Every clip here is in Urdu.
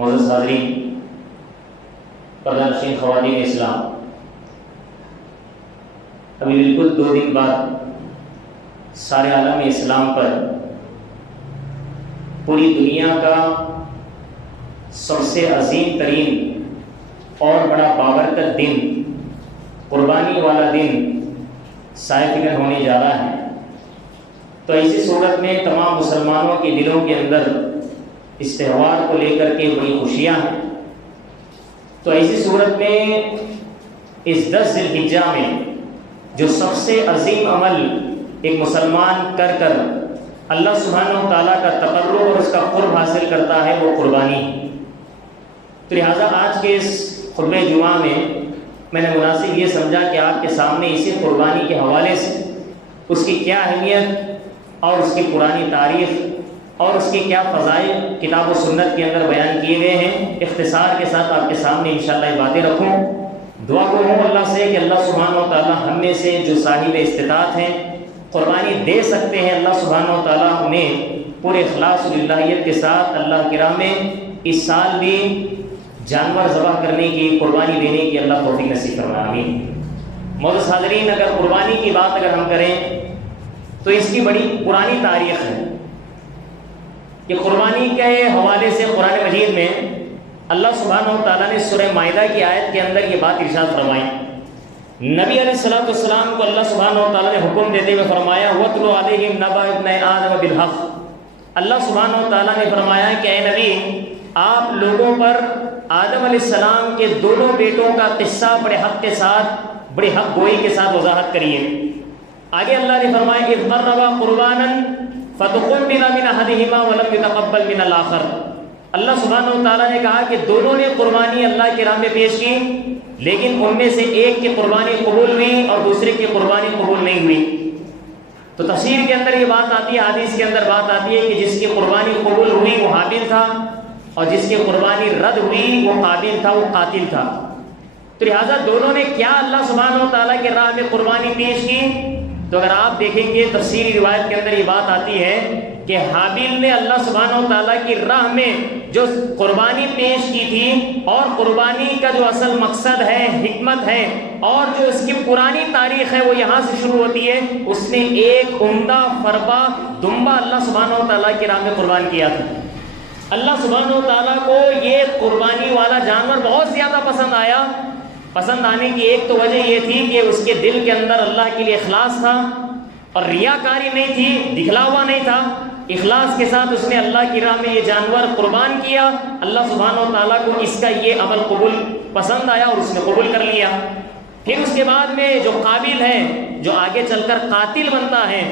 معزز حاضرین، پردہ نشین خواتین اسلام، ابھی بالکل 2 دن بعد سارے عالم اسلام پر پوری دنیا کا سب سے عظیم ترین اور بڑا بابرکت دن، قربانی والا دن سائے فکر ہونے جا رہا ہے۔ تو ایسی صورت میں تمام مسلمانوں کے دلوں کے اندر اس تہوار کو لے کر کے بڑی خوشیاں ہیں۔ تو ایسی صورت میں اس 10 ذی الحجہ میں جو سب سے عظیم عمل ایک مسلمان کر اللہ سبحانہ و تعالیٰ کا تقرب اور اس کا قرب حاصل کرتا ہے، وہ قربانی۔ تو لہٰذا آج کے اس خطبہ جمعہ میں نے مناسب یہ سمجھا کہ آپ کے سامنے اسی قربانی کے حوالے سے اس کی کیا اہمیت اور اس کی پرانی تاریخ اور اس کے کیا فضائل کتاب و سنت کے اندر بیان کیے گئے ہیں، اختصار کے ساتھ آپ کے سامنے انشاءاللہ یہ باتیں رکھوں۔ دعا کروں اللہ سے کہ اللہ سبحانہ و تعالیٰ ہم میں سے جو صاحب استطاعت ہیں، قربانی دے سکتے ہیں، اللہ سبحانہ و تعالیٰ انہیں پورے اخلاص و للہیت کے ساتھ اللہ کی راہ میں اس سال بھی جانور ذبح کرنے کی، قربانی دینے کی اللہ توفیق نصیب فرمائے، آمین۔ معزز حاضرین، اگر قربانی کی بات اگر ہم کریں تو اس کی بڑی پرانی تاریخ ہے کہ قربانی کے حوالے سے قرآن مجید میں اللہ سبحانہ و تعالیٰ نے سورہ مائدہ کی آیت کے اندر یہ بات ارشاد فرمائی۔ نبی علیہ السلام کو اللہ سبحانہ و تعالیٰ نے حکم دیتے ہوئے فرمایا وَاتْلُ عَلَيْهِمْ نَبَأَ ابْنَيْ آدَمَ بِالْحَقِّ۔ اللہ سبحانہ و تعالیٰ نے فرمایا کہ اے نبی، آپ لوگوں پر آدم علیہ السلام کے دونوں بیٹوں کا قصہ بڑے حق کے ساتھ، بڑے حق گوئی کے ساتھ وضاحت کریے۔ آگے اللہ نے فرمایا اِذْ قَرَّبَا قُرْبَانًا فَتُقُبِّلَ مِنْ أَحَدِهِمَا وَلَمْ يُتَقَبَّلْ مِنَ الْآخَرِ۔ اللہ سبحانہ و تعالیٰ نے کہا کہ دونوں نے قربانی اللہ کی راہ میں پیش کی، لیکن ان میں سے ایک کی قربانی قبول ہوئی اور دوسرے کی قربانی قبول نہیں ہوئی۔ تو تفسیر کے اندر یہ بات آتی ہے، حدیث کے اندر بات آتی ہے کہ جس کی قربانی قبول ہوئی وہ حابل تھا اور جس کی قربانی رد ہوئی وہ قابل تھا، وہ قاتل تھا۔ تو لہٰذا دونوں نے کیا اللہ سبحانہ و تعالیٰ کی راہ میں قربانی پیش کی؟ تو اگر آپ دیکھیں گے تفسیری روایت کے اندر یہ بات آتی ہے کہ حابیل نے اللہ سبحانہ و تعالیٰ کی راہ میں جو قربانی پیش کی تھی، اور قربانی کا جو اصل مقصد ہے، حکمت ہے، اور جو اس کی پرانی تاریخ ہے وہ یہاں سے شروع ہوتی ہے۔ اس نے ایک عمدہ فربا دمبا اللہ سبحانہ و تعالیٰ کی راہ میں قربان کیا تھا۔ اللہ سبحانہ و تعالیٰ کو یہ قربانی والا جانور بہت زیادہ پسند آیا۔ پسند آنے کی ایک تو وجہ یہ تھی کہ اس کے دل کے اندر اللہ کے لیے اخلاص تھا اور ریاکاری نہیں تھی، دکھلاوا نہیں تھا۔ اخلاص کے ساتھ اس نے اللہ کی راہ میں یہ جانور قربان کیا۔ اللہ سبحانہ و تعالیٰ کو اس کا یہ عمل قبول پسند آیا اور اس نے قبول کر لیا۔ پھر اس کے بعد میں جو قابل ہے، جو آگے چل کر قاتل بنتا ہے،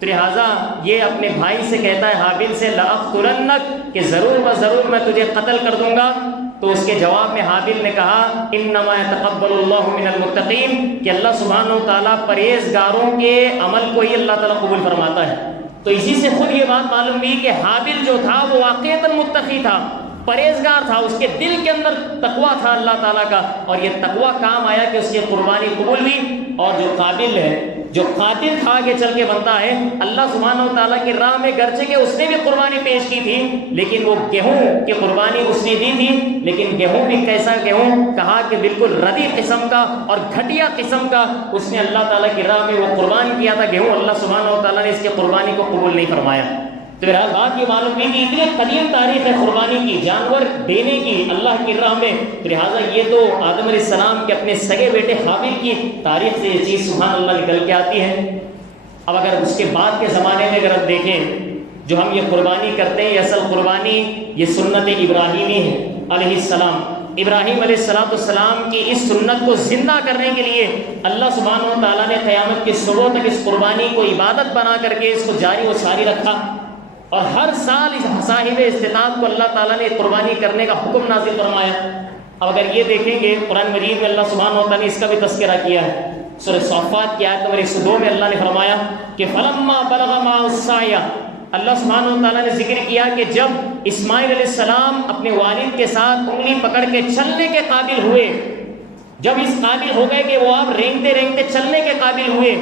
تو لہٰذا یہ اپنے بھائی سے کہتا ہے حابیل سے لَأَقْتُلَنَّكَ، کہ ضرور و ضرور میں تجھے قتل کر دوں گا۔ تو اس کے جواب میں حابیل نے کہا انما يتقبل اللہ من المتقین، کہ اللہ سبحانہ و تعالیٰ پرہیزگاروں کے عمل کو ہی اللہ تعالیٰ قبول فرماتا ہے۔ تو اسی سے خود یہ بات معلوم ہوئی کہ حابیل جو تھا وہ واقعتاً متقی تھا، پرہیزگار تھا، اس کے دل کے اندر تقویٰ تھا اللہ تعالیٰ کا، اور یہ تقویٰ کام آیا کہ اس کی قربانی قبول ہوئی۔ اور جو قابل ہے، جو قاتل تھا، آگے چل کے بنتا ہے اللہ سبحانہ و تعالیٰ کی راہ میں، گرچہ کہ اس نے بھی قربانی پیش کی تھی، لیکن وہ گیہوں کی قربانی اس نے دی تھی، لیکن گیہوں بھی کیسا گیہوں؟ کہا کہ بالکل ردی قسم کا اور گھٹیا قسم کا اس نے اللہ تعالیٰ کی راہ میں وہ قربان کیا تھا گیہوں۔ اللہ سبحانہ و تعالیٰ نے اس کی قربانی کو قبول نہیں فرمایا۔ تو بہرحال بات یہ معلوم ہوئی کہ اتنی قدیم تاریخ ہے قربانی کی، جانور دینے کی اللہ کی راہ میں۔ تو لہٰذا یہ تو آدم علیہ السلام کے اپنے سگے بیٹے حابیل کی تاریخ سے یہ چیز سبحان اللہ نکل کے آتی ہے۔ اب اگر اس کے بعد کے زمانے میں اگر ہم دیکھیں، جو ہم یہ قربانی کرتے ہیں، یہ اصل قربانی یہ سنت ابراہیمی ہے علیہ السلام۔ ابراہیم علیہ السلام کی اس سنت کو زندہ کرنے کے لیے اللہ سبحانہ و تعالیٰ نے قیامت کے صبح تک اس قربانی کو عبادت بنا کر کے اس کو جاری و ساری رکھا، اور ہر سال اس صاحب استطاعت کو اللہ تعالیٰ نے قربانی کرنے کا حکم نازل فرمایا۔ اب اگر یہ دیکھیں گے قرآن مجید میں اللہ سبحانہ و تعالیٰ نے اس کا بھی تذکرہ کیا ہے۔ سورہ صافات کی آیت نمبر 102 میں اللہ نے فرمایا کہ فَلَمَّا بَلَغَ مَعَهُ السَّعْيَ، اللہ سبحانہ و تعالیٰ نے ذکر کیا کہ جب اسماعیل علیہ السلام اپنے والد کے ساتھ انگلی پکڑ کے چلنے کے قابل ہوئے، جب اس قابل ہو گئے کہ وہ آپ رینگتے رینگتے چلنے کے قابل ہوئے،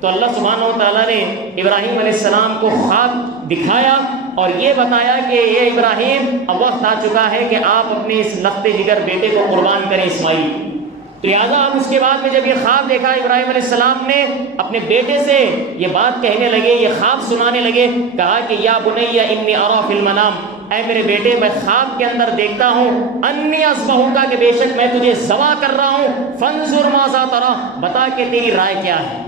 تو اللہ سبحانہ و تعالیٰ نے ابراہیم علیہ السلام کو خواب دکھایا اور یہ بتایا کہ یہ ابراہیم اب وقت آ چکا ہے کہ آپ اپنے اس لخت جگر بیٹے کو قربان کریں اسماعیل۔ تو لہٰذا اب اس کے بعد میں جب یہ خواب دیکھا ابراہیم علیہ السلام نے اپنے بیٹے سے یہ بات کہنے لگے، یہ خواب سنانے لگے، کہا کہ یا بنی انی ارا فی المنام، اے میرے بیٹے میں خواب کے اندر دیکھتا ہوں انی اذبحک، کہ بے شک میں تجھے ذبح کر رہا ہوں، فانظر ماذا تری، بتا کہ تیری رائے کیا ہے۔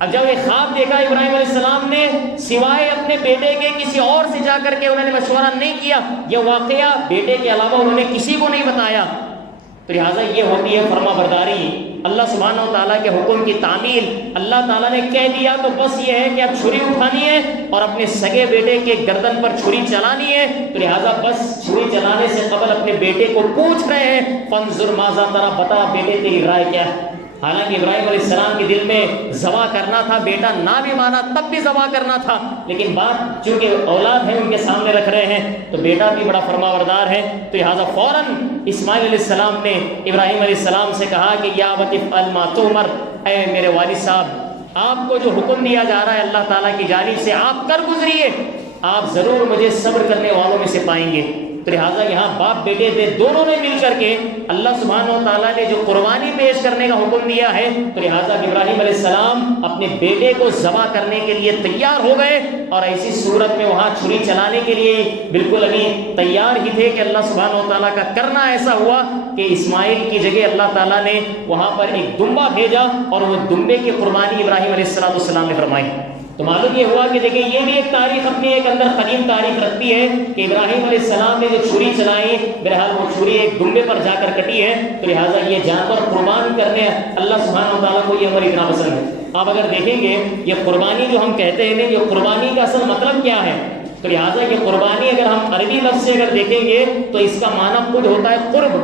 اب جب یہ خواب دیکھا ابراہیم علیہ السلام نے سوائے اپنے بیٹے کے کسی اور سے جا کر کے انہوں نے مشورہ نہیں کیا، یہ واقعہ بیٹے کے علاوہ انہوں نے کسی کو نہیں بتایا۔ تو لہٰذا یہ ہوتی ہے فرما برداری، اللہ سبحانہ و تعالیٰ کے حکم کی تعمیل۔ اللہ تعالیٰ نے کہہ دیا تو بس یہ ہے کہ اب چھری اٹھانی ہے اور اپنے سگے بیٹے کے گردن پر چھری چلانی ہے، تو لہٰذا بس چھری چلانے سے قبل اپنے بیٹے کو پوچھ رہے ہیں فانظر ماذا تری، بتا بیٹے تیری رائے کیا ہے۔ حالانکہ ابراہیم علیہ السلام کے دل میں ذبح کرنا تھا، بیٹا نہ بھی مانا تب بھی ذبح کرنا تھا، لیکن بات چونکہ اولاد ہے ان کے سامنے رکھ رہے ہیں تو بیٹا بھی بڑا فرما بردار ہے، تو لہٰذا فوراً اسماعیل علیہ السلام نے ابراہیم علیہ السلام سے کہا کہ یا ابت افعل ما تؤمر، اے میرے والد صاحب آپ کو جو حکم دیا جا رہا ہے اللہ تعالیٰ کی جانب سے آپ کر گزریے، آپ ضرور مجھے صبر کرنے والوں میں سے پائیں گے۔ تو لہٰذا یہاں باپ بیٹے تھے، دونوں نے مل کر کے اللہ سبحانہ و تعالیٰ نے جو قربانی پیش کرنے کا حکم دیا ہے، تو لہٰذا ابراہیم علیہ السلام اپنے بیٹے کو ذبح کرنے کے لیے تیار ہو گئے، اور ایسی صورت میں وہاں چھری چلانے کے لیے بالکل ابھی تیار ہی تھے کہ اللہ سبحانہ و تعالیٰ کا کرنا ایسا ہوا کہ اسماعیل کی جگہ اللہ تعالیٰ نے وہاں پر ایک دمبا بھیجا، اور وہ دمبے کی قربانی ابراہیم علیہ السلام نے فرمائی۔ تو معلوم یہ ہوا کہ دیکھیں یہ بھی ایک تاریخ اپنی ایک اندر قدیم تاریخ رکھتی ہے کہ ابراہیم علیہ السلام نے جو چھری چلائی، بہرحال وہ چھری ایک دمبے پر جا کر کٹی ہے، تو لہٰذا یہ جانور قربان کرنے اللہ سبحانہ و تعالیٰ کو یہ عمل اتنا پسند ہے۔ آپ اگر دیکھیں گے یہ قربانی جو ہم کہتے ہیں یہ قربانی کا اصل مطلب کیا ہے، تو لہٰذا یہ قربانی اگر ہم عربی لفظ سے اگر دیکھیں گے تو اس کا معنی خود ہوتا ہے قرب،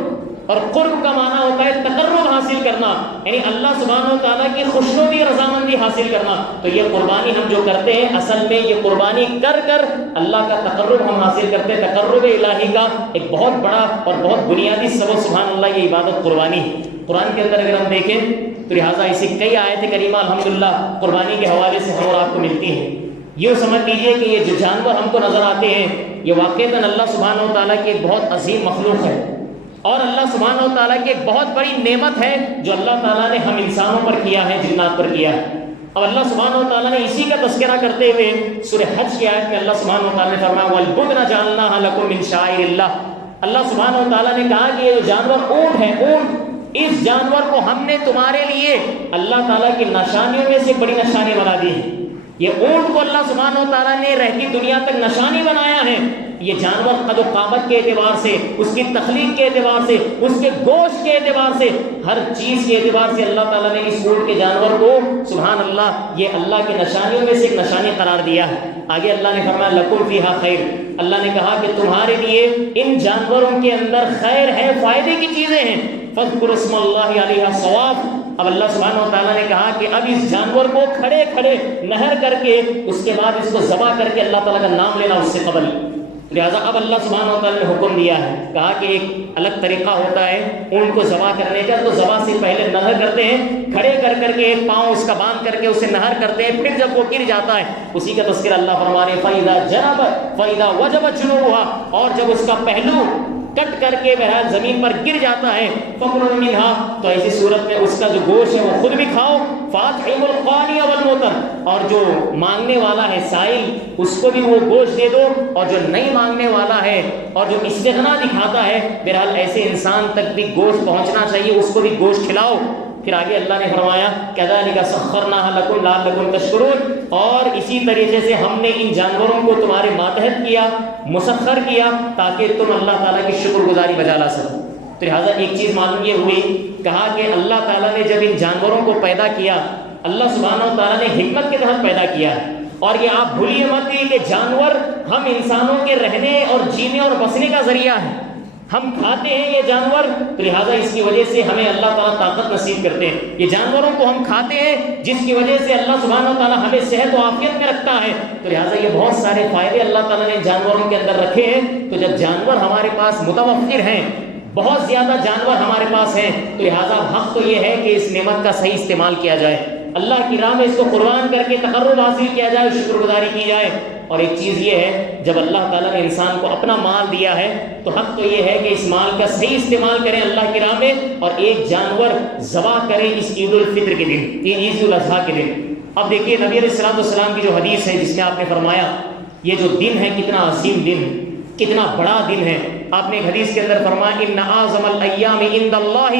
اور قرب کا معنی ہوتا ہے تقرب حاصل کرنا، یعنی اللہ سبحانہ و تعالیٰ کی خوشنودی رضامندی حاصل کرنا۔ تو یہ قربانی ہم جو کرتے ہیں اصل میں یہ قربانی کر کر اللہ کا تقرب ہم حاصل کرتے ہیں، تقرب الہی کا ایک بہت بڑا اور بہت بنیادی سبب سبحان اللہ یہ عبادت قربانی ہے۔ قرآن کے اندر اگر ہم دیکھیں تو لہٰذا ایسی کئی آیت کریمہ الحمدللہ قربانی کے حوالے سے ہم اور آپ کو ملتی ہیں۔ یہ سمجھ لیجئے کہ یہ جو جانور ہم کو نظر آتے ہیں یہ واقعتاً اللہ سبحانہ و تعالیٰ کی ایک بہت عظیم مخلوق ہے، اور اللہ سبحانہ و تعالیٰ کی ایک بہت بڑی نعمت ہے جو اللہ تعالیٰ نے ہم انسانوں پر کیا ہے، جنات پر کیا ہے۔ اب اللہ سبحانہ و تعالیٰ نے اسی کا تذکرہ کرتے ہوئے سورہ حج کی آیت میں اللہ سبحانہ و تعالیٰ نے فرمایا وَالْبُدْنَ جَعَلْنَاهَا لَكُم مِّن شَعَائِرِ اللَّهِ، اللہ سبحانہ و تعالیٰ نے کہا کہ یہ جو جانور اونٹ ہے، اونٹ، اس جانور کو ہم نے تمہارے لیے اللہ تعالیٰ کی نشانیوں میں سے بڑی نشانی بنا دی ہے۔ یہ اونٹ کو اللہ سبحانہ و تعالیٰ نے رہتی دنیا تک نشانی بنایا ہے۔ یہ جانور قد و قامت کے اعتبار سے، اس کی تخلیق کے اعتبار سے، اس کے گوشت کے اعتبار سے، ہر چیز کے اعتبار سے اللہ تعالیٰ نے اس اونٹ کے جانور کو سبحان اللہ یہ اللہ کی نشانیوں میں سے ایک نشانی قرار دیا ہے۔ آگے اللہ نے فرمایا لکم فیہا خیر، اللہ نے کہا کہ تمہارے لیے ان جانوروں کے اندر خیر ہے، فائدے کی چیزیں ہیں۔ فاذکروا اسم اللہ علیہا صواف، اب اللہ سبحانہ و تعالیٰ نے کہا کہ اب اس جانور کو کھڑے کھڑے نہر کر کے اس کے بعد اس کو ذبح کر کے اللہ تعالیٰ کا نام لینا اس سے قبل، لہٰذا اب اللہ سبحانہ و تعالیٰ نے حکم دیا ہے، کہا کہ ایک الگ طریقہ ہوتا ہے اون کو ذبح کرنے کا، تو ذبح سے پہلے نہر کرتے ہیں، کھڑے کر کر کے ایک پاؤں اس کا باندھ کر کے اسے نہر کرتے ہیں، پھر جب وہ گر جاتا ہے اسی کا تذکرہ اللہ فرما رہے فَإِذَا وَجَبَتْ جُنُوبُهَا، اور جب اس کا پہلو کٹ کر کے بہرحال زمین پر گر جاتا ہے فَكُلُوا مِنْهَا، تو ایسی صورت میں اس کا جو گوشت ہے وہ خود بھی کھاؤ، فَأَطْعِمُوا الْقَانِيَ وَالْمُعْتَرَّ، اور جو مانگنے والا ہے سائل اس کو بھی وہ گوشت دے دو، اور جو نہیں مانگنے والا ہے اور جو استغنا دکھاتا ہے بہرحال ایسے انسان تک بھی گوشت پہنچنا چاہیے، اس کو بھی گوشت کھلاؤ۔ پھر آگے اللہ نے فرمایا كَذَلِكَ سَخَّرْنَاهَا لَكُمْ لَعَلَّكُمْ تَشْكُرُونَ، اور اسی طریقے سے ہم نے ان جانوروں کو تمہارے ماتحت کیا، مسخر کیا، تاکہ تم اللہ تعالیٰ کی شکر گزاری بجا لا سکو۔ تو لہٰذا ایک چیز معلوم یہ ہوئی، کہا کہ اللہ تعالیٰ نے جب ان جانوروں کو پیدا کیا اللہ سبحانہ و تعالیٰ نے حکمت کے تحت پیدا کیا ہے، اور یہ آپ بھولیے مت کہ جانور ہم انسانوں کے رہنے اور جینے اور بسنے کا ذریعہ ہے، ہم کھاتے ہیں یہ جانور، تو لہٰذا اس کی وجہ سے ہمیں اللہ تعالیٰ طاقت نصیب کرتے ہیں، یہ جانوروں کو ہم کھاتے ہیں جس کی وجہ سے اللہ سبحانہ و تعالیٰ ہمیں صحت و عافیت میں رکھتا ہے، تو لہٰذا یہ بہت سارے فائدے اللہ تعالیٰ نے جانوروں کے اندر رکھے ہیں۔ تو جب جانور ہمارے پاس متوفر ہیں، بہت زیادہ جانور ہمارے پاس ہیں، تو لہٰذا حق تو یہ ہے کہ اس نعمت کا صحیح استعمال کیا جائے، اللہ کی راہ میں اس کو قربان کر کے تقرب حاصل کیا جائے، شکر گزاری کی جائے۔ اور ایک چیز یہ ہے جب اللہ تعالیٰ نے انسان کو اپنا مال دیا ہے تو حق تو یہ ہے کہ اس مال کا صحیح استعمال کریں اللہ کی راہ میں، اور ایک جانور ذبح کریں اس عید الفطر کے دن، عید الاضحیٰ کے دن۔ اب دیکھیے نبی علیہ الصلوۃ والسلام کی جو حدیث ہے جس میں آپ نے فرمایا یہ جو دن ہے کتنا عظیم دن، کتنا بڑا دن ہے۔ آپ نے ایک حدیث کے اندر فرمایا ان اعظم الایام عند اللہ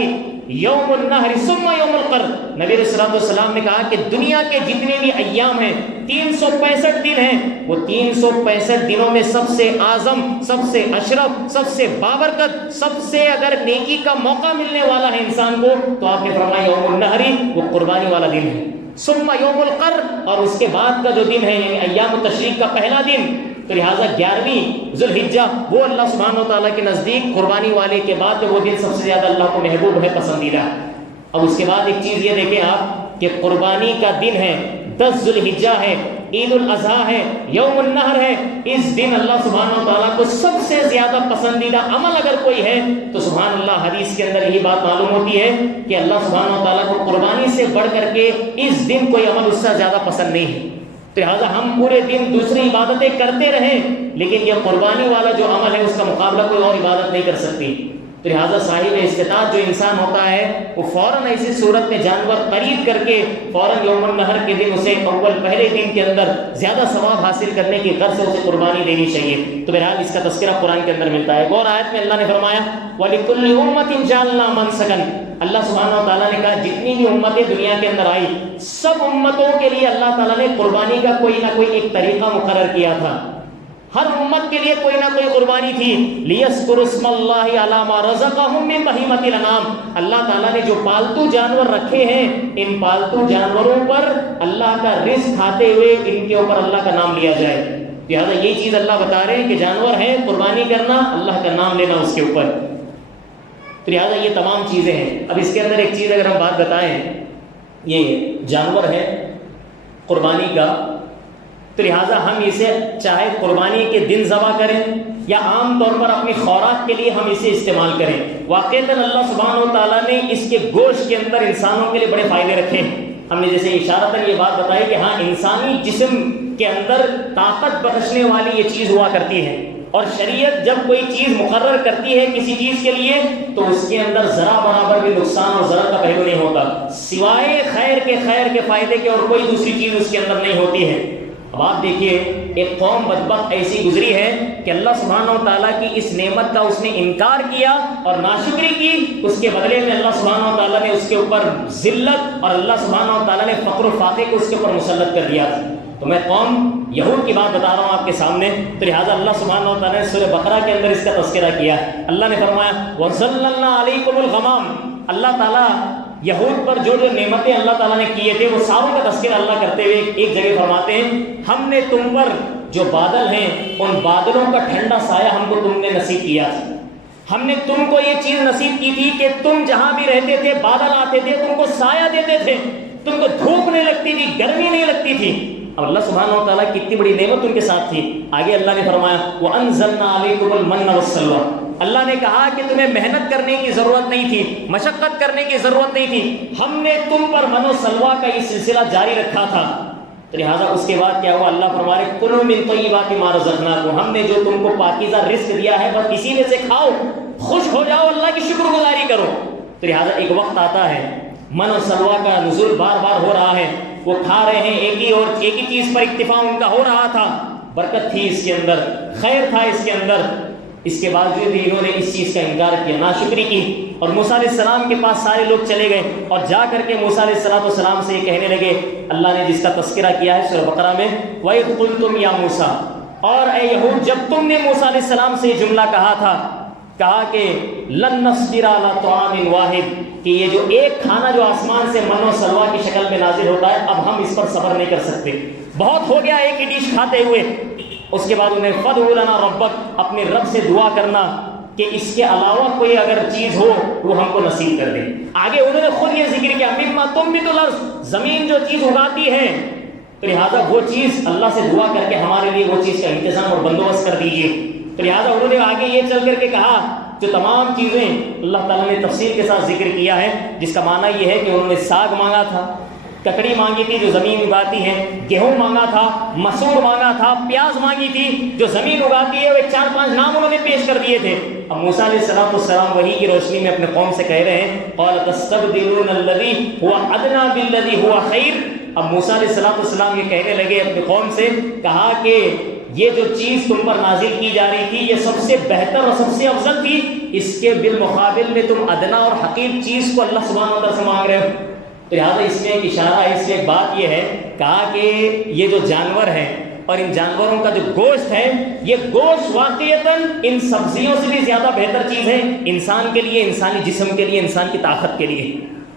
یوم النحر ثم یوم القر۔ نبی علیہ الصلوۃ والسلام نے کہا کہ دنیا کے جتنے بھی ایام ہیں 365 دن ہیں، وہ 365 دنوں میں سب سے اعظم، سب سے اشرف، سب سے بابرکت، سب سے اگر نیکی کا موقع ملنے والا ہے انسان کو تو آپ نے فرمایا یوم النحر، وہ قربانی والا دن ہے۔ ثم یوم القر، اور اس کے بعد کا جو دن ہے یعنی ایام التشریق کا پہلا دن، تو لہٰذا 11ویں ذوالحجہ وہ اللہ سبحانہ و تعالیٰ کے نزدیک قربانی والے کے بعد وہ دن سب سے زیادہ اللہ کو محبوب ہے، پسندیدہ ہے۔ اب اس کے بعد ایک چیز یہ دیکھیں آپ کہ قربانی کا دن ہے 10 ذوالحجہ ہے، عید الاضحیٰ ہے، یوم النحر ہے۔ اس دن اللہ سبحانہ و تعالیٰ کو سب سے زیادہ پسندیدہ عمل اگر کوئی ہے تو سبحان اللہ حدیث کے اندر یہی بات معلوم ہوتی ہے کہ اللہ سبحانہ و تعالیٰ کو قربانی سے بڑھ کر کے اس دن کوئی عمل اس سے زیادہ پسند نہیں ہے۔ لہٰذا ہم پورے دن دوسری عبادتیں کرتے رہیں لیکن یہ قربانی والا جو عمل ہے اس کا مقابلہ کوئی اور عبادت نہیں کر سکتی۔ تو لہٰذا صاحب استطاعت جو انسان ہوتا ہے وہ فوراً ایسی صورت میں جانور خرید کر کے فوراً یوم النحر کے دن اسے پہلے دن کے اندر زیادہ ثواب حاصل کرنے کی غرض سے اسے قربانی دینی چاہیے۔ تو بہرحال اس کا تذکرہ قرآن کے اندر ملتا ہے۔ اور آیت میں اللہ نے فرمایا وَلِكُلِّ أُمَّةٍ جَعَلْنَا مَنسَكًا، اللہ سبحانہ و تعالیٰ نے کہا جتنی بھی امتیں دنیا کے اندر آئی سب امتوں کے لیے اللہ تعالیٰ نے قربانی کا کوئی نہ کوئی ایک طریقہ مقرر کیا تھا۔ ہر امت کے لیے کوئی نہ کوئی قربانی تھی۔ لِيَذْكُرُوا اسْمَ اللَّهِ عَلَىٰ مَا رَزَقَهُم مِّن بَهِيمَةِ الْأَنْعَامِ، اللہ تعالیٰ نے جو پالتو جانور رکھے ہیں ان پالتو جانوروں پر اللہ کا رزق کھاتے ہوئے ان کے اوپر اللہ کا نام لیا جائے۔ لہٰذا یہ چیز اللہ بتا رہے ہیں کہ جانور ہے قربانی کرنا، اللہ کا نام لینا اس کے اوپر۔ تو لہٰذا یہ تمام چیزیں ہیں۔ اب اس کے اندر ایک چیز اگر ہم بات بتائیں، یہ جانور ہے قربانی کا، تو لہٰذا ہم اسے چاہے قربانی کے دن ذبح کریں یا عام طور پر اپنی خوراک کے لیے ہم اسے استعمال کریں، واقعتاً اللہ سبحانہ و تعالیٰ نے اس کے گوشت کے اندر انسانوں کے لیے بڑے فائدے رکھے ہیں۔ ہم نے جیسے اشارتاً یہ بات بتائی کہ ہاں انسانی جسم کے اندر طاقت بخشنے والی یہ چیز ہوا کرتی ہے، اور شریعت جب کوئی چیز مقرر کرتی ہے کسی چیز کے لیے تو اس کے اندر ذرا برابر بھی نقصان اور ضرر کا پہلو نہیں ہوتا، سوائے خیر کے فائدے کے اور کوئی دوسری چیز اس کے اندر نہیں ہوتی ہے۔ اب آپ دیکھیے ایک قوم بدبخت ایسی گزری ہے کہ اللہ سبحانہ و تعالیٰ کی اس نعمت کا اس نے انکار کیا اور ناشکری کی، اس کے بدلے میں اللہ سبحانہ و تعالیٰ نے اس کے اوپر ذلت اور اللہ سبحانہ و تعالیٰ نے فقر و فاقے کو اس کے اوپر مسلط کر دیا۔ تو میں قوم یہود کی بات بتا رہا ہوں آپ کے سامنے، تو لہٰذا اللہ سبحانہ و تعالیٰ نے سورہ بقرہ کے اندر اس کا تذکرہ کیا۔ اللہ نے فرمایا وَظَلَّلْنَا عَلَيْكُمُ الْغَمَامَ، اللہ تعالیٰ یہود پر جو نعمتیں اللہ تعالیٰ نے کیے تھے وہ ساروں کا تذکرہ اللہ کرتے ہوئے ایک جگہ فرماتے ہیں ہم نے تم پر جو بادل ہیں ان بادلوں کا ٹھنڈا سایہ ہم کو تم نے نصیب کیا تھا۔ ہم نے تم کو یہ چیز نصیب کی تھی کہ تم جہاں بھی رہتے تھے بادل آتے تھے، تم کو سایہ دیتے تھے، تم کو دھوپ نہیں لگتی تھی، گرمی نہیں لگتی تھی۔ اب اللہ سبحانہ و تعالیٰ کی کتنی بڑی نعمت ان کے ساتھ تھی۔ آگے اللہ نے فرمایا وَأَنزَلْنَا عَلَيْكُمُ الْمَنَّ وَالسَّلْوَىٰ، اللہ نے کہا کہ تمہیں محنت کرنے کی ضرورت نہیں تھی، مشقت کرنے کی ضرورت نہیں تھی، ہم نے تم پر من و سلوہ کا یہ سلسلہ جاری رکھا تھا۔ تو لہٰذا اس کے بعد کیا ہوا، اللہ فرمائے کُلُوا مِن طَیِّبَاتِ مَا رَزَقْنَاکُمْ، ہم نے جو تم کو پاکیزہ رزق دیا ہے بس اسی میں سے کھاؤ، خوش ہو جاؤ، اللہ کی شکر گزاری کرو۔ تو لہٰذا ایک وقت آتا ہے من و سلوہ کا نزول بار بار ہو رہا ہے، وہ کھا رہے ہیں ایک ہی چیز پر اکتفا ان کا ہو رہا تھا، برکت تھی اس کے اندر، خیر تھا اس کے اندر، اس کے باوجود بھی انہوں نے اس چیز کا انکار کیا، ناشکری کی، اور موسیٰ علیہ السلام کے پاس سارے لوگ چلے گئے اور جا کر کے موسیٰ علیہ السلام سے یہ کہنے لگے، اللہ نے جس کا تذکرہ کیا ہے سورہ بقرہ میں وَإِذْ قُلْتُمْ يَا مُوسَىٰ، اور اے یہود جب تم نے موسیٰ علیہ السلام سے یہ جملہ کہا تھا، کہا کہ لن نصبر علی طعام واحد، کہ یہ جو ایک کھانا جو آسمان سے من و سلوہ کی شکل میں نازل ہوتا ہے اب ہم اس پر صبر نہیں کر سکتے، بہت ہو گیا ایک ہی ڈش کھاتے ہوئے۔ اس کے بعد انہیں فَادْعُ لَنَا رَبَّكَ، اپنے رب سے دعا کرنا کہ اس کے علاوہ کوئی اگر چیز ہو وہ ہم کو نصیب کر دے۔ آگے انہوں نے خود یہ ذکر کیا مِمَّا تُنبِتُ الْأَرْضُ، زمین جو چیز اگاتی ہے، تو لہٰذا وہ چیز اللہ سے دعا کر کے ہمارے لیے وہ چیز کا انتظام اور بندوبست کر دیجیے۔ تو لہٰذا انہوں نے آگے یہ چل کر کے کہا جو تمام چیزیں اللہ تعالیٰ نے تفصیل کے ساتھ ذکر کیا ہے، جس کا معنی یہ ہے کہ انہوں نے ساگ مانگا تھا، ککڑی مانگی تھی جو زمین اگاتی ہے، گیہوں مانگا تھا، مسور مانگا تھا، پیاز مانگی تھی جو زمین اگاتی ہے، وہ 4-5 نام انہوں نے پیش کر دیے تھے۔ اب موسیٰ علیہ السلام وحی کی روشنی میں اپنے قوم سے کہہ رہے ہیں قال تستبدلون الذی هو ادنی بالذی هو خیر۔ اب موسیٰ علیہ السلام یہ کہنے لگے اپنے قوم سے، کہا کہ یہ جو چیز تم پر نازل کی جا رہی تھی یہ سب سے بہتر اور سب سے افضل تھی، اس کے بالمقابل میں تم ادنا اور حقیر چیز کو اللہ سبحانہ وتعالی سے مانگ رہے ہو۔ تو لہٰذا اس میں ایک اشارہ ہے، اس میں ایک بات یہ ہے، کہا کہ یہ جو جانور ہیں اور ان جانوروں کا جو گوشت ہے، یہ گوشت واقعتاً ان سبزیوں سے بھی زیادہ بہتر چیز ہے انسان کے لیے، انسانی جسم کے لیے، انسان کی طاقت کے لیے۔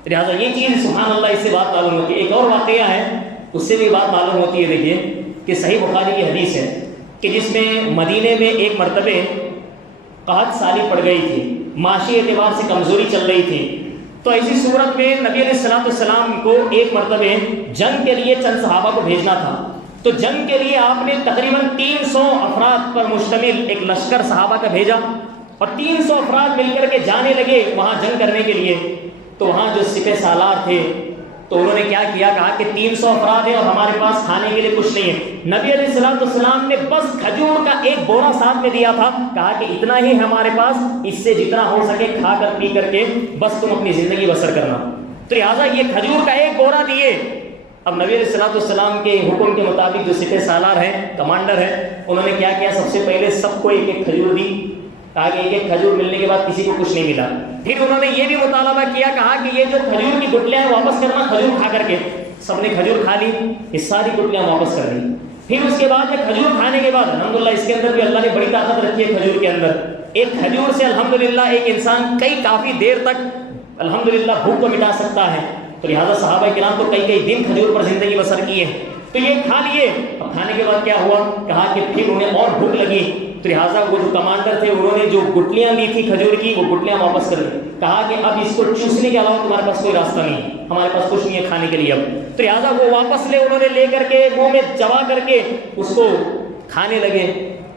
لہٰذا یہ چیز سبحان اللہ اس سے بات معلوم ہوتی ہے۔ ایک اور واقعہ ہے اس سے بھی بات معلوم ہوتی ہے، دیکھیے کہ صحیح بخاری کی حدیث ہے کہ جس میں مدینے میں ایک مرتبہ قحط سالی پڑ گئی تھی، معاشی اعتبار سے کمزوری چل رہی تھی، تو ایسی صورت میں نبی علیہ السلام کو ایک مرتبہ جنگ کے لیے چند صحابہ کو بھیجنا تھا۔ تو جنگ کے لیے آپ نے تقریباً 300 افراد پر مشتمل ایک لشکر صحابہ کا بھیجا، اور 300 افراد مل کر کے جانے لگے وہاں جنگ کرنے کے لیے۔ تو وہاں جو سپہ سالار تھے تو انہوں نے کیا کیا، کہا کہ 300 افراد ہیں اور ہمارے پاس کھانے کے لیے کچھ نہیں ہے۔ نبی علیہ السلام نے بس کھجور کا ایک بورا ساتھ میں دیا تھا، کہا کہ اتنا ہی ہمارے پاس، اس سے جتنا ہو سکے کھا کر پی کر کے بس تم اپنی زندگی بسر کرنا۔ تو لہٰذا یہ کھجور کا ایک بورا دیے۔ اب نبی علیہ السلام کے حکم کے مطابق جو سپہ سالار ہیں، کمانڈر ہیں، انہوں نے کیا کیا، سب سے پہلے سب کو ایک ایک کھجور دی، کہا کہ ایک ایک کھجور ملنے کے بعد کسی کو کچھ نہیں ملا۔ پھر انہوں نے یہ بھی مطالبہ کیا، کہا کہ یہ جو کھجور کی گٹلیاں ہیں واپس کرنا، کھجور کھا کر کے۔ سب نے کھجور کھا لی، یہ ساری گٹلیاں واپس کر دی۔ پھر اس کے بعد میں کھجور کھانے کے بعد الحمدللہ اس کے اندر بھی اللہ نے بڑی طاقت رکھی ہے کھجور کے اندر۔ ایک کھجور سے الحمدللہ ایک انسان کافی دیر تک الحمدللہ بھوک کو مٹا سکتا ہے۔ تو لہٰذا صحابہ کرام تو کئی دن کھجور پر زندگی بسر کی ہے۔ تو یہ کھا لیے۔ اب کھانے کے بعد کیا ہوا، کہا کہ پھر انہیں اور بھوک لگی، تو لہٰذا وہ جو کمانڈر تھے انہوں نے جو گٹلیاں لی تھی کھجور کی، وہ گٹلیاں واپس کر دی۔ کہا کہ اب اس کو چوسنے کے علاوہ تمہارے پاس کوئی راستہ نہیں، ہمارے پاس کچھ نہیں ہے کھانے کے لیے اب۔ تو لہٰذا وہ واپس انہوں نے لے کر کے منہ میں چبا کر کے اس کو کھانے لگے،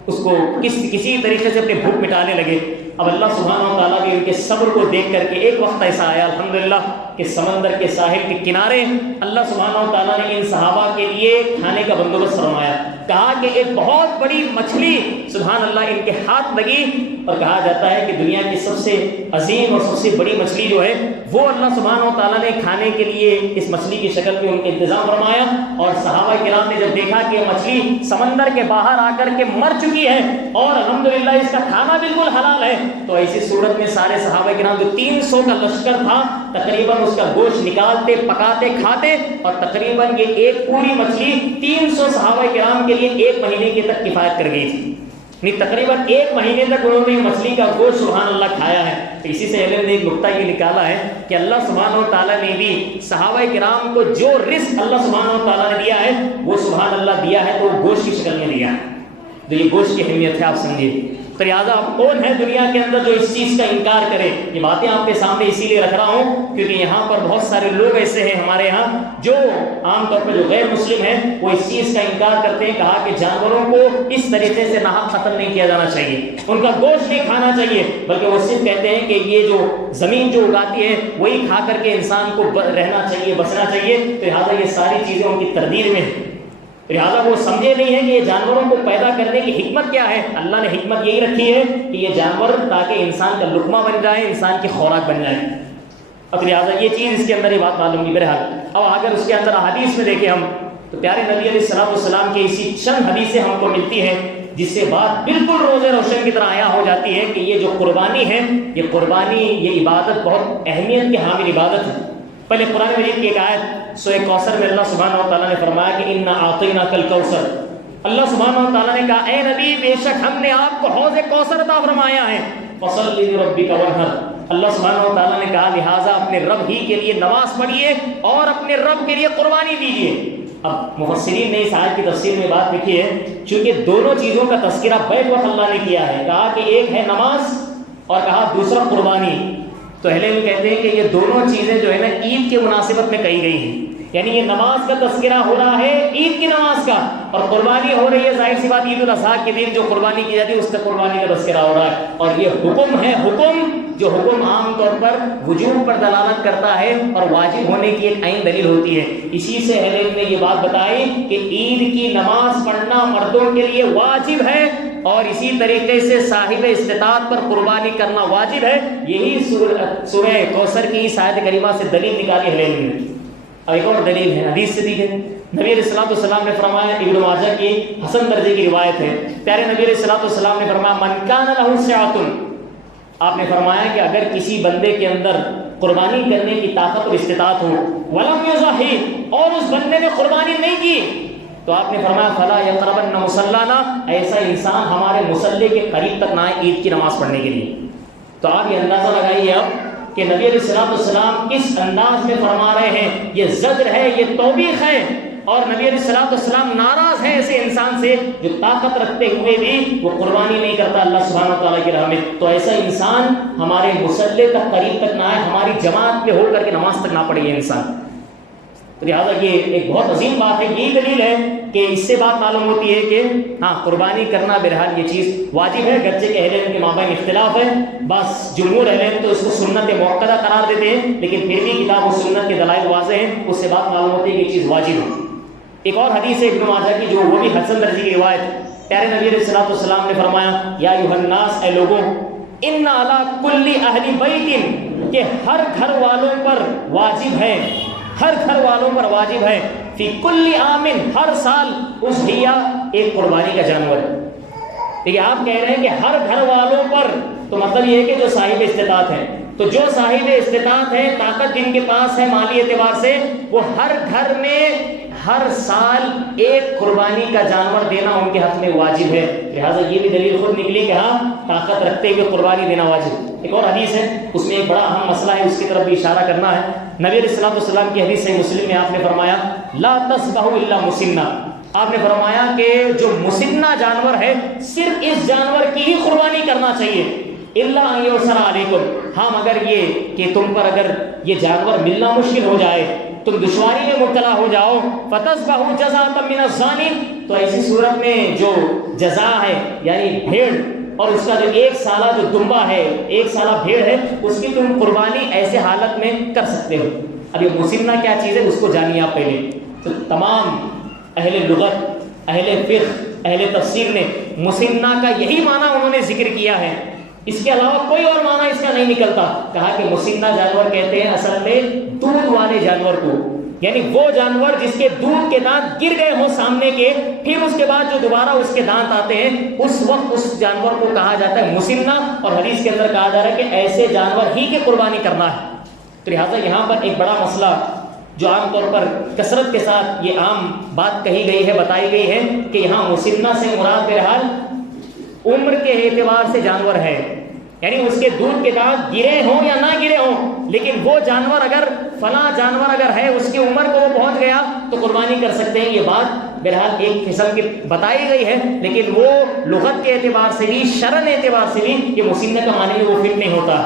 اس کو کسی طریقے سے اپنی بھوک مٹانے لگے۔ اب اللہ سبحانہ و تعالیٰ بھی ان کے صبر کو دیکھ کر کے ایک وقت ایسا آیا الحمدللہ کہ سمندر کے ساحل کے کنارے اللہ سبحانہ و تعالیٰ نے ان صحابہ کے لیے کھانے کا بندوبست فرمایا۔ کہا کہ ایک بہت بڑی مچھلی سبحان اللہ ان کے ہاتھ لگی، اور کہا جاتا ہے کہ دنیا کی سب سے عظیم اور سب سے بڑی مچھلی جو ہے وہ اللہ سبحانہ و تعالیٰ نے کھانے کے لیے اس مچھلی کی شکل میں ان کا انتظام فرمایا۔ اور صحابہ کرام نے جب دیکھا کہ مچھلی سمندر کے باہر آ کر کے مر چکی ہے اور الحمدللہ اس کا کھانا بالکل حلال ہے، تو ایسی صورت میں سارے صحابہ کرام جو 300 کا لشکر تھا تقریباً اس کا گوشت نکالتے، پکاتے، کھاتے، اور تقریباً یہ ایک پوری مچھلی 300 صحابہ کرام کے لیے 1 مہینے کی تک کفایت کر گئی تھی۔ یعنی تقریباً 1 مہینے تک انہوں نے مچھلی کا گوشت سبحان اللہ کھایا ہے۔ تو اسی سے علم نے ایک نقطہ یہ نکالا ہے کہ اللہ سبحانہ و تعالیٰ نے بھی صحابہ کرام کو جو رزق اللہ سبحانہ و تعالیٰ نے دیا ہے وہ سبحان اللہ دیا ہے، تو وہ گوشت کی شکل میں دیا ہے۔ تو یہ گوشت کی اہمیت ہے، آپ سمجھیے۔ تو لہٰذا اب کون ہے دنیا کے اندر جو اس چیز کا انکار کرے؟ یہ باتیں آپ کے سامنے اسی لیے رکھ رہا ہوں کیونکہ یہاں پر بہت سارے لوگ ایسے ہیں ہمارے یہاں جو عام طور پر جو غیر مسلم ہیں وہ اس چیز کا انکار کرتے ہیں۔ کہا کہ جانوروں کو اس طریقے سے ناحق قتل نہیں کیا جانا چاہیے، ان کا گوشت نہیں کھانا چاہیے، بلکہ وہ صرف کہتے ہیں کہ یہ جو زمین جو اگاتی ہے وہی کھا کر کے انسان کو رہنا چاہیے، بچنا چاہیے۔ تو لہٰذا یہ ساری چیزیں ان کی تردید میں ہیں۔ لہٰذا وہ سمجھے نہیں ہیں کہ یہ جانوروں کو پیدا کرنے کی حکمت کیا ہے۔ اللہ نے حکمت یہی رکھی ہے کہ یہ جانور تاکہ انسان کا لقمہ بن جائے، انسان کی خوراک بن جائے۔ اب لہٰذا یہ چیز اس کے اندر یہ بات معلوم کی بہرحال۔ اب اگر اس کے اندر حدیث میں دیکھیں ہم تو پیارے نبی علیہ السلام کی اسی چند حدیثیں ہم کو ملتی ہیں جس سے بات بالکل روزے روشن کی طرح عیاں ہو جاتی ہے کہ یہ جو قربانی ہے، یہ قربانی، یہ عبادت بہت اہمیت کی حامل عبادت ہے۔ پہلے قرآن مجید کی ایک آیت سورہ کوثر میں اللہ سبحانہ و تعالیٰ نے فرمایا کہ انا اعطیناک الکوثر۔ اللہ سبحانہ و تعالیٰ نے کہا اے نبی بے شک ہم نے آپ کو حوض کوثر عطا فرمایا ہے، فصلی لربک وانحر۔ اللہ سبحانہ و تعالیٰ نے کہا لہٰذا اپنے رب ہی کے لیے نماز پڑھیے اور اپنے رب کے لیے قربانی دیجیے۔ اب مفسرین نے اس آیت کی تفسیر میں بات لکھی ہے چونکہ دونوں چیزوں کا تذکرہ بیک وقت اللہ نے کیا ہے، کہا کہ ایک ہے نماز اور کہا دوسرا قربانی۔ تو اہل علم کہتے ہیں کہ یہ دونوں چیزیں جو ہے نا عید کے مناسبت میں کہی گئی ہیں، یعنی یہ نماز کا تذکرہ ہو رہا ہے عید کی نماز کا، اور قربانی ہو رہی ہے ظاہر سی بات عید الاضحیٰ کے دن جو قربانی کی جاتی ہے اس کا قربانی کا تذکرہ ہو رہا ہے، اور یہ حکم ہے، حکم جو حکم عام طور پر وجوب پر دلالت کرتا ہے اور واجب ہونے کی ایک عین دلیل ہوتی ہے۔ اسی سے اہل علم نے یہ بات بتائی کہ عید کی نماز پڑھنا مردوں کے لیے واجب ہے، اور اسی طریقے سے صاحب استطاعت پر قربانی کرنا واجب ہے۔ یہی سورہ کوثر کی اس آیت کریمہ سے دلیل نکالی اہل علم نے۔ اور ایک اور دلیل ہے، حدیث سے دی ہے، نبی علیہ الصلوۃ والسلام نے فرمایا، ابن ماجہ کی حسن درجے کی روایت ہے، پیارے نبی علیہ الصلوۃ والسلام نے فرمایا من کان لہ سعۃ، آپ نے فرمایا کہ اگر کسی بندے کے اندر قربانی کرنے کی طاقت اور استطاعت ہو، ولم یضحی، اور اس بندے نے قربانی نہیں کی، تو آپ نے فرمایا فلا یقربن مصلانا، ایسا انسان ہمارے مصلی کے قریب تک نہ آئے عید کی نماز پڑھنے کے لیے۔ تو آپ یہ اندازہ لگائیے اب کہ نبی علیہ الصلوۃ والسلام کس انداز میں فرما رہے ہیں، یہ زجر ہے، یہ توبیخ ہے، اور نبی علیہ الصلوۃ والسلام ناراض ہیں ایسے انسان سے جو طاقت رکھتے ہوئے بھی وہ قربانی نہیں کرتا اللہ سبحانہ و تعالیٰ کی راہ میں۔ تو ایسا انسان ہمارے مصلی تک قریب تک نہ آئے، ہماری جماعت میں ہو کر کے نماز تک نہ پڑھے یہ انسان۔ تو لہٰذا یہ ایک بہت عظیم بات ہے، یہی دلیل ہے کہ اس سے بات معلوم ہوتی ہے کہ ہاں قربانی کرنا بہرحال یہ چیز واجب ہے، گرچہ کہ اہل علم کے مابین اختلاف ہے، بس جمہور اہل علم تو اس کو سنت موقدہ قرار دیتے ہیں، لیکن پھر بھی کتاب و سنت کے دلائل واضح ہیں، اس سے بات معلوم ہوتی ہے کہ یہ چیز واجب ہے۔ ایک اور حدیث ہے ابن ماجہ کی جو وہ بھی حسن درجے کی روایت، پیارے نبی علیہ الصلوۃ والسلام نے فرمایا یا ایھا الناس، اے لوگوں، ان علی کل اہل بیت، کہ ہر گھر والوں پر واجب ہے، ہر گھر والوں پر واجب ہے، فی کل عام، ہر سال اضحیہ، ایک قربانی کا جانور۔ دیکھیے آپ کہہ رہے ہیں کہ ہر گھر والوں پر، تو مطلب یہ ہے کہ جو صاحب استطاعت ہے، تو جو صاحب استطاعت ہے، طاقت جن کے پاس ہے مالی اعتبار سے، وہ ہر گھر میں ہر سال ایک قربانی کا جانور دینا ان کے حق میں واجب ہے۔ لہٰذا یہ بھی دلیل خود نکلی کہ ہاں طاقت رکھتے ہوئے قربانی دینا واجب۔ ایک اور حدیث ہے، اس میں ایک بڑا اہم مسئلہ ہے، اس کی طرف بھی اشارہ کرنا ہے۔ نبی علیہ الصلوۃ والسلام کی حدیث صحیح مسلم میں آپ نے فرمایا لا تذبحوا الا مسنہ، آپ نے فرمایا کہ جو مسنہ جانور ہے صرف اس جانور کی ہی قربانی کرنا چاہیے، الا ان یؤسر علیکم، ہاں مگر یہ کہ تم پر اگر یہ جانور ملنا مشکل ہو جائے، تم دشواری میں مبتلا ہو جاؤ، فتذبحوا جزاء من الظالم، تو ایسی صورت میں جو جزا ہے یعنی بھیڑ اور اس کا جو ایک سالہ جو دمبا ہے، ایک سالہ بھیڑ ہے، اس کی تم قربانی ایسے حالت میں کر سکتے ہو۔ اب یہ مسنہ کیا چیز ہے اس کو جانیے آپ پہلے۔ تو تمام اہل لغت، اہل فقہ، اہل تفسیر نے مسنہ کا یہی معنی انہوں نے ذکر کیا ہے، اس کے علاوہ کوئی اور معنی اس کا نہیں نکلتا۔ کہا کہ مسنہ جانور کہتے ہیں اصل میں دودھ والے جانور کو، یعنی وہ جانور جس کے دودھ کے دانت گر گئے ہوں سامنے کے، پھر اس کے بعد جو دوبارہ اس کے دانت آتے ہیں، اس وقت اس جانور کو کہا جاتا ہے مسنہ، اور حدیث کے اندر کہا جا رہا ہے کہ ایسے جانور ہی کی قربانی کرنا ہے۔ تو لہٰذا یہاں پر ایک بڑا مسئلہ جو عام طور پر کثرت کے ساتھ یہ عام بات کہی گئی ہے، بتائی گئی ہے کہ یہاں مسنہ سے مراد بہرحال عمر کے اعتبار سے جانور ہے، یعنی اس کے دودھ کے دانت گرے ہوں یا نہ گرے ہوں، لیکن وہ جانور اگر فلاں جانور اگر ہے اس کی عمر کو وہ پہنچ گیا تو قربانی کر سکتے ہیں۔ یہ بات بہرحال ایک قسم کی بتائی گئی ہے، لیکن وہ لغت کے اعتبار سے بھی، شرعن اعتبار سے بھی یہ مسنہ کا معنی وہ فٹ نہیں ہوتا۔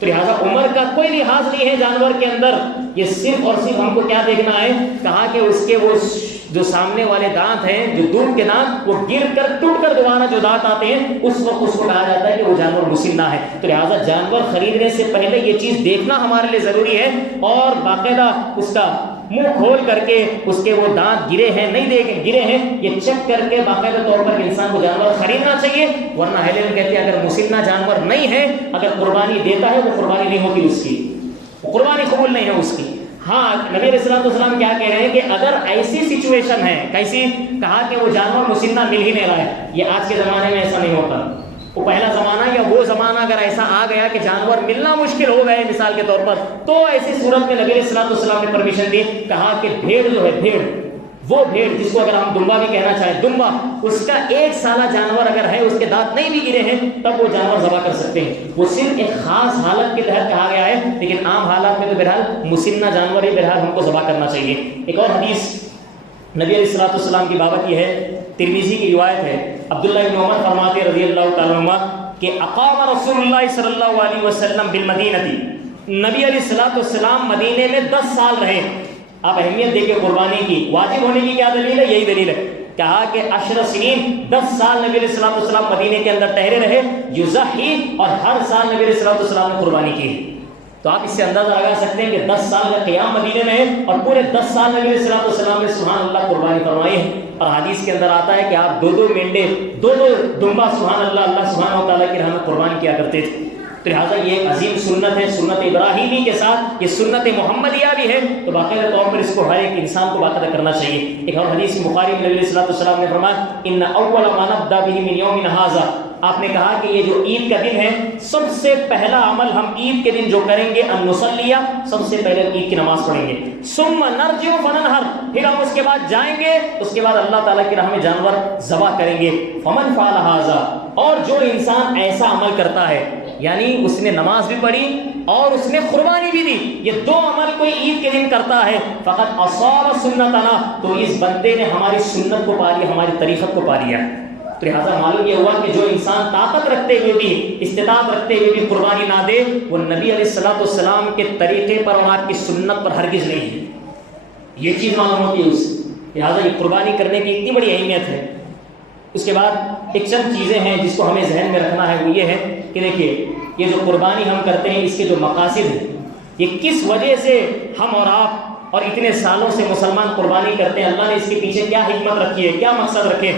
تو لہٰذا عمر کا کوئی لحاظ نہیں ہے جانور کے اندر، یہ صرف اور صرف ہم کو کیا دیکھنا ہے، کہا کہ اس کے وہ جو سامنے والے دانت ہیں، جو دودھ کے دانت، وہ گر کر ٹوٹ کر دوبارہ جو دانت آتے ہیں، اس وقت اس کو کہا جاتا ہے کہ وہ جانور مسنہ ہے۔ تو لہٰذا جانور خریدنے سے پہلے یہ چیز دیکھنا ہمارے لیے ضروری ہے، اور باقاعدہ اس کا منہ کھول کر کے اس کے وہ دانت گرے ہیں نہیں گرے ہیں یہ چیک کر کے باقاعدہ طور پر انسان کو جانور خریدنا چاہیے، ورنہ اہل علم کہتے ہیں اگر مسنہ جانور نہیں ہے، اگر قربانی دیتا ہے وہ قربانی نہیں ہوتی اس کی، قربانی قبول نہیں ہے اس کی۔ ہاں نبی علیہ الصلوۃ والسلام کیا کہہ رہے ہیں کہ اگر ایسی سچویشن ہے، کیسی، کہا کہ وہ جانور مسنہ مل ہی نہیں رہا ہے، یہ آج کے زمانے میں ایسا نہیں ہوتا، وہ پہلا زمانہ یا وہ زمانہ اگر ایسا آ گیا کہ جانور ملنا مشکل ہو گئے مثال کے طور پر، تو ایسی صورت میں نبی علیہ الصلوۃ والسلام نے پرمیشن دی، کہا کہ بھیڑ جو ہے، بھیڑ، وہ بھیڑ جس کو اگر ہم دمبا بھی کہنا چاہیں، دمبا، اس کا ایک سالہ جانور اگر ہے، اس کے دانت نہیں بھی گرے ہیں، تب وہ جانور ذبح کر سکتے ہیں۔ وہ صرف ایک خاص حالت کے تحت کہا گیا ہے، لیکن عام حالات میں تو بہرحال مسنہ جانور ہی بہرحال ہم کو ذبح کرنا چاہیے۔ ایک اور حدیث نبی علیہ الصلوۃ والسلام کی بابت یہ ہے، ترمذی کی روایت ہے، عبداللہ بن عمر فرماتے رضی اللہ تعالیٰ عنہ کہ اقام رسول اللہ صلی اللہ علیہ وسلم بالمدینہ، نبی علیہ الصلوۃ والسلام مدینے میں 10 سال رہے. آپ اہمیت دیکھیں قربانی کی. واجب ہونے کی کیا دلیل ہے؟ یہی دلیل ہے. کہا کہ 10 سنین 10 سال نبی علیہ الصلوۃ والسلام مدینے کے اندر ٹھہرے رہے یضحی، اور ہر سال نبی علیہ الصلوۃ والسلام نے قربانی کی. تو آپ اس سے اندازہ لگا سکتے ہیں کہ 10 سال کا قیام مدینے میں ہے اور پورے 10 سال نبی علیہ الصلوۃ والسلام نے سبحان اللہ قربانی فرمائی ہے. اور حدیث کے اندر آتا ہے کہ آپ 2 مینڈے 2 دمبا سبحان اللہ اللہ سبحانہ و تعالیٰ کی راہ میں قربان کیا کرتے تھے. تو لہٰذا یہ ایک عظیم سنت ہے، سنت ابراہیمی کے ساتھ یہ سنت محمدیہ بھی ہے. تو باقاعدہ طور پر اس کو ہر ایک انسان کو باقاعدہ کرنا چاہیے. ایک اور حدیث بخاری میں نبی علیہ الصلوۃ والسلام نے فرمایا ان اول ما نبدا به من یومنا ھذا. آپ نے کہا کہ یہ جو عید کا دن ہے سب سے پہلا عمل ہم عید کے دن جو کریں گے ان نصلیہ، سب سے پہلے عید کی نماز پڑھیں گے. ثم نرجع فننحر، پھر ہم اس کے بعد جائیں گے، اس کے بعد اللہ تعالیٰ کی راہ میں جانور ذبح کریں گے. فمن فعل ھذا، اور جو انسان ایسا عمل کرتا ہے، یعنی اس نے نماز بھی پڑھی اور اس نے قربانی بھی دی، یہ 2 عمل کوئی عید کے دن کرتا ہے، فقط اصاب سنتنا، تو اس بندے نے ہماری سنت کو پا لیا، ہماری طریقت کو پا لیا. تو لہٰذا معلوم یہ ہوا کہ جو انسان طاقت رکھتے ہوئے بھی، استطاعت رکھتے ہوئے بھی قربانی نہ دے، وہ نبی علیہ الصلوۃ والسلام کے طریقے پر اور آپ کی سنت پر ہرگز نہیں ہے. یہ چیز معلوم ہوتی ہے اس سے. لہٰذا یہ قربانی کرنے کی اتنی بڑی اہمیت ہے. اس کے بعد ایک چند چیزیں ہیں جس کو ہمیں ذہن میں رکھنا ہے، وہ یہ ہے کہ دیکھیے یہ جو قربانی ہم کرتے ہیں اس کے جو مقاصد ہیں، یہ کس وجہ سے ہم اور آپ اور اتنے سالوں سے مسلمان قربانی کرتے ہیں، اللہ نے اس کے پیچھے کیا حکمت رکھی ہے، کیا مقصد رکھے.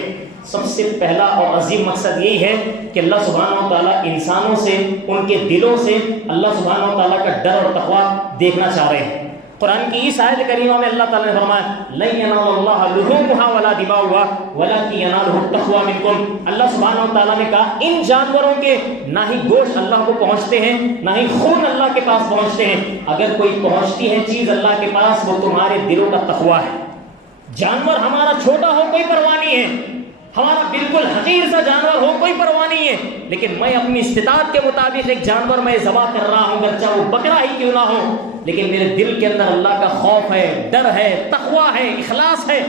سب سے پہلا اور عظیم مقصد یہی ہے کہ اللہ سبحانہ و تعالیٰ انسانوں سے، ان کے دلوں سے اللہ سبحانہ و تعالیٰ کا ڈر اور تقویٰ دیکھنا چاہ رہے ہیں. قرآن کی اس آیت کریمہ میں اللہ تعالیٰ نے فرمایا لن ینال اللہ لحومها ولا دماؤها ولکن ینالہ التقویٰ منکم. اللہ سبحانہ و تعالیٰ نے کہا ان جانوروں کے نہ ہی گوشت اللہ کو پہنچتے ہیں، نہ ہی خون اللہ کے پاس پہنچتے ہیں. اگر کوئی پہنچتی ہے چیز اللہ کے پاس، وہ تمہارے دلوں کا تقویٰ ہے. جانور ہمارا چھوٹا ہو کوئی پرواہ نہیں ہے، ہمارا بالکل حقیر سا جانور ہو کوئی پرواہ نہیں ہے، لیکن میں اپنی استطاعت کے مطابق ایک جانور میں ذبح کر رہا ہوں، گرچہ وہ بکرا ہی کیوں نہ ہو، لیکن میرے دل کے اندر اللہ کا خوف ہے، ڈر ہے، تقویٰ ہے، اخلاص ہے،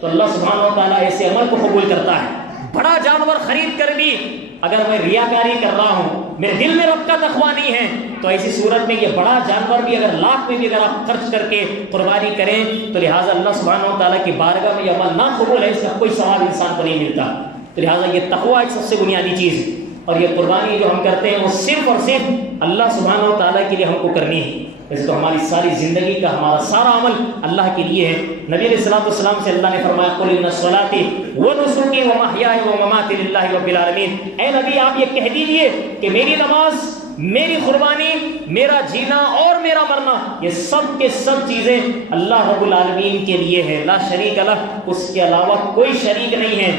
تو اللہ سبحانہ و تعالیٰ ایسے عمل کو قبول کرتا ہے. بڑا جانور خرید کر بھی اگر میں ریاکاری کر رہا ہوں، میرے دل میں رب کا تقویٰ نہیں ہے، تو ایسی صورت میں یہ بڑا جانور بھی اگر لاکھ میں بھی اگر آپ خرچ کر کے قربانی کریں تو لہٰذا اللہ سبحانہ و تعالیٰ کی بارگاہ میں یہ عمل نہ قبول ہے، اس کا کوئی ثواب انسان کو نہیں ملتا. تو لہٰذا یہ تقویٰ ایک سب سے بنیادی چیز ہے. اور یہ قربانی جو ہم کرتے ہیں وہ صرف اور صرف اللہ سبحانہ و تعالیٰ کے لیے ہم کو کرنی ہے. ویسے تو ہماری ساری زندگی کا ہمارا سارا عمل اللہ کے لیے ہے. نبی علیہ الصلوۃ والسلام سے اللہ نے فرمایا قل ان صلاتي ونسكي ومحياي ومماتي لله رب العالمین. اے نبی آپ یہ کہہ دیجئے کہ میری نماز، میری قربانی، میرا جینا اور میرا مرنا، یہ سب کے سب چیزیں اللہ رب العالمین کے لیے ہے، لا شریک لہ، اس کے علاوہ کوئی شریک نہیں ہے.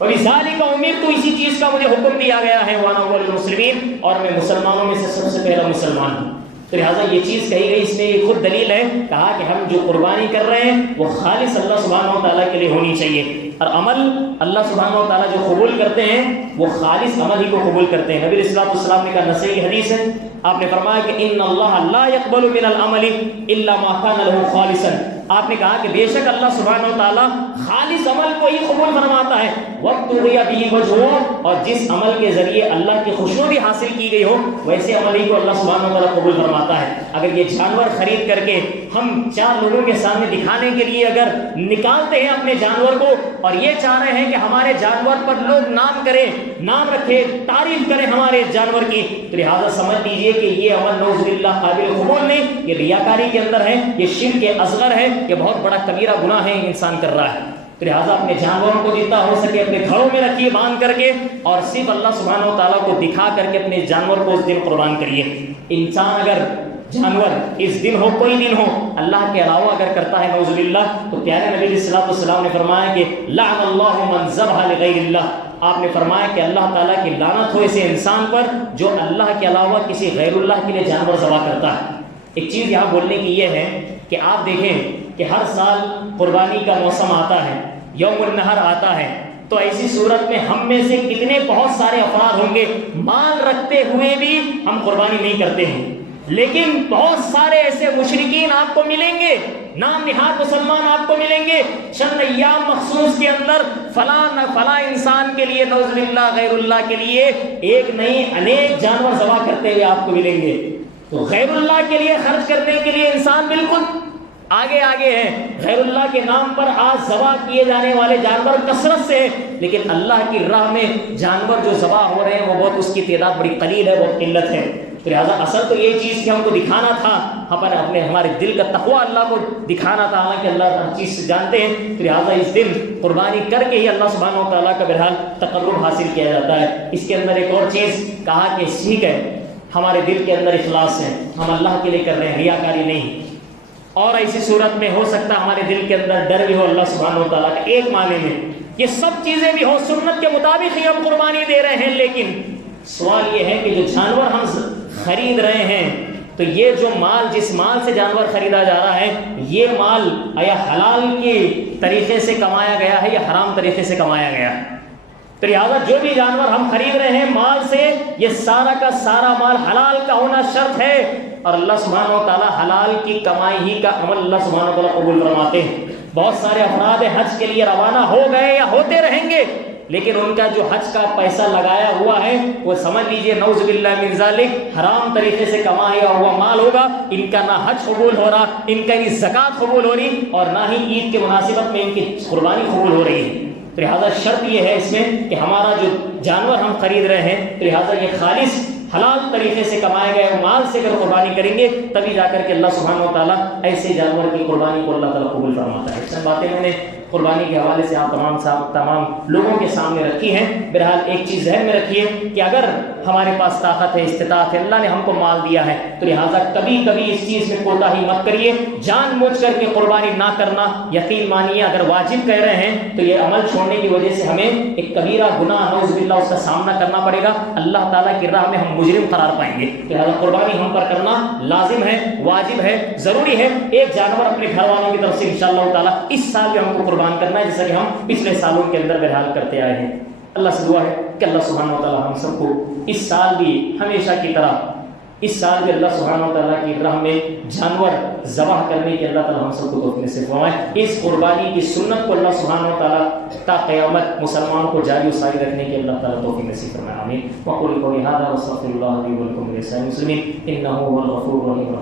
وَبِذَلِكَ أُمِرْتُ، اسی چیز کا مجھے حکم دیا گیا ہے، وَأَنَا أَوَّلُ الْمُسْلِمِينَ، اور میں مسلمانوں میں سے سب سے پہلا مسلمان ہوں. تو لہٰذا یہ چیز کہی گئی، اس میں یہ خود دلیل ہے. کہا کہ ہم جو قربانی کر رہے ہیں وہ خالص اللہ سبحانہ و تعالیٰ کے لیے ہونی چاہیے، اور عمل اللہ سبحانہ و تعالیٰ جو قبول کرتے ہیں وہ خالص عمل ہی کو قبول کرتے ہیں. نبی علیہ الصلوۃ والسلام نے کہا، نسائی حدیث ہے، آپ نے فرمایا کہ ان اللہ لا يقبل من العمل الا ما كان له خالصا. آپ نے کہا کہ بے شک اللہ سبحانہ و تعالیٰ خالص عمل کو ہی قبول فرماتا ہے. وَابْتُغِيَ بِهِ وَجْهُهُ، اور جس عمل کے ذریعے اللہ کی خوشنودی حاصل کی گئی ہو ویسے عمل ہی کو اللہ سبحانہ و تعالیٰ قبول فرماتا ہے. اگر یہ جانور خرید کر کے ہم 4 لوگوں کے سامنے دکھانے کے لیے اگر نکالتے ہیں اپنے جانور کو، اور یہ چاہ رہے ہیں کہ ہمارے جانور پر لوگ نام کریں، نام رکھے، تعریف کریں ہمارے جانور کی، تو لہٰذا سمجھ لیجیے کہ یہ عمل نعوذ باللہ قابل قبول نہیں، یہ ریاکاری کے اندر ہے، یہ شرک اصغر ہے، یہ بہت بڑا کبیرہ گناہ ہے انسان کر رہا ہے. تو لہٰذا اپنے جانوروں کو جتنا ہو سکے اپنے گھروں میں رکھیے باندھ کر کے، اور صرف اللہ سبحانہ و تعالیٰ کو دکھا کر کے اپنے جانور کو اس دن قربان کریے. انسان اگر جانور اس دن ہو، کوئی دن ہو، اللہ کے علاوہ اگر کرتا ہے نعوذ باللہ، تو پیارے نبی علیہ الصلوۃ والسلام نے فرمایا کہ لعن اللہ من ذبح لغیر اللہ. آپ نے فرمایا کہ اللہ تعالیٰ کی لعنت ہو ایسے انسان پر جو اللہ کے علاوہ کسی غیر اللہ کے لیے جانور ذبح کرتا ہے. ایک چیز یہاں بولنے کی یہ ہے کہ آپ دیکھیں کہ ہر سال قربانی کا موسم آتا ہے، یوم النحر آتا ہے، تو ایسی صورت میں ہم میں سے کتنے بہت سارے افراد ہوں گے مال رکھتے ہوئے بھی ہم قربانی نہیں کرتے ہیں، لیکن بہت سارے ایسے مشرکین آپ کو ملیں گے، نام نہاد مسلمان آپ کو ملیں گے، چند ایام مخصوص کے اندر فلاں انسان کے لیے نعوذ باللہ غیر اللہ کے لیے ایک نہیں انیک جانور ذبح کرتے ہوئے آپ کو ملیں گے. تو غیر اللہ کے لیے خرچ کرنے کے لیے انسان بالکل آگے آگے ہے. غیر اللہ کے نام پر آج ذبح کیے جانے والے جانور کثرت سے ہیں، لیکن اللہ کی راہ میں جانور جو ذبح ہو رہے ہیں وہ بہت، اس کی تعداد بڑی قلیل ہے، بہت قلت ہے. لہٰذا اصل تو یہ چیز کہ ہم کو دکھانا تھا، اپنے ہمارے دل کا تقویٰ اللہ کو دکھانا تھا، حالانکہ اللہ ہر چیز سے جانتے ہیں. تو لہٰذا اس دن قربانی کر کے ہی اللہ سبحانہ و تعالیٰ کا بہرحال تقرب حاصل کیا جاتا ہے. اس کے اندر ایک اور چیز کہا کہ ٹھیک ہے ہمارے دل کے اندر اخلاص ہے، ہم اللہ کے لیے کر رہے ہیں، ریاکاری نہیں. اور ایسی صورت میں ہو سکتا ہے ہمارے دل کے اندر ڈر بھی ہو اللہ سبحانہ و تعالیٰ کا. ایک معنی میں یہ سب چیزیں بھی ہو، سنت کے مطابق ہی ہم قربانی دے رہے ہیں، لیکن سوال یہ ہے کہ جو جانور ہم خرید رہے ہیں تو یہ جو مال، جس مال سے جانور خریدا جا رہا ہے، یہ مال یا حلال کے طریقے سے کمایا گیا ہے یا حرام طریقے سے کمایا گیا ہے. تو لہٰذا جو بھی جانور ہم خرید رہے ہیں مال سے، یہ سارا کا سارا مال حلال کا ہونا شرط ہے. اور اللہ سبحانہ و تعالیٰ حلال کی کمائی ہی کا عمل اللہ سبحانہ و تعالیٰ قبول فرماتے ہیں. بہت سارے افراد حج کے لیے روانہ ہو گئے یا ہوتے رہیں گے، لیکن ان کا جو حج کا پیسہ لگایا ہوا ہے وہ سمجھ لیجئے نعوذ باللہ من ذالک حرام طریقے سے کمایا ہوا مال ہوگا. ان کا نہ حج قبول ہو رہا، ان کا نہ زکوٰۃ قبول ہو رہی، اور نہ ہی عید کے مناسبت میں ان کی قربانی قبول ہو رہی ہے. تو لہٰذا شرط یہ ہے اس میں کہ ہمارا جو جانور ہم خرید رہے ہیں تو لہٰذا یہ خالص حلال طریقے سے کمائے گئے مال سے اگر قربانی کریں گے تبھی جا کر کے اللہ سبحانہ و تعالیٰ ایسے جانور کی قربانی کو اللہ تعالیٰ قبول فرماتا ہے. چند باتیں میں نے قربانی کے حوالے سے آپ تمام لوگوں کے سامنے رکھی ہیں. بہرحال ایک چیز ذہن میں رکھیے کہ اگر ہمارے پاس طاقت ہے، استطاعت ہے، اللہ نے ہم کو مال دیا ہے، تو لہٰذا کبھی کبھی اس چیز میں کوتاہی مت کریے. جان بوجھ کر کے قربانی نہ کرنا، یقین مانیے اگر واجب کہہ رہے ہیں تو یہ عمل چھوڑنے کی وجہ سے ہمیں ایک کبیرہ گناہ نعوذ باللہ اس کا سامنا کرنا پڑے گا. اللہ تعالیٰ کی راہ میں ہم مجرم قرار پائیں گے. لہٰذا قربانی ہم پر کرنا لازم ہے، واجب ہے، ضروری ہے. ایک جانور اپنے گھر والوں کی طرف سے انشاءاللہ تعالیٰ اس سال بھی ہم کو قربان کرنا ہے، جیسا کہ ہم پچھلے سالوں کے اندر بہرحال کرتے آئے ہیں. اللہ سے دعا ہے کہ اللہ سبحانہ و تعالیٰ ہم سب کو اس سال بھی ہمیشہ کی طرح اس سال بھی اللہ سبحانہ و تعالیٰ کی راہ میں جانور ذبح کرنے کی اللہ تعالیٰ ہم سب کو توفیق نصیب فرمائے. اس قربانی کی سنت کو اللہ سبحانہ و تعالیٰ تا قیامت مسلمانوں کو جاری و ساری رکھنے کی اللہ تعالیٰ توفیق نصیب فرمائے. آمین. وقولوا قولی ھذا واستغفر اللہ لی ولکم ولسائر المسلمین انہ هو الغفور الرحیم.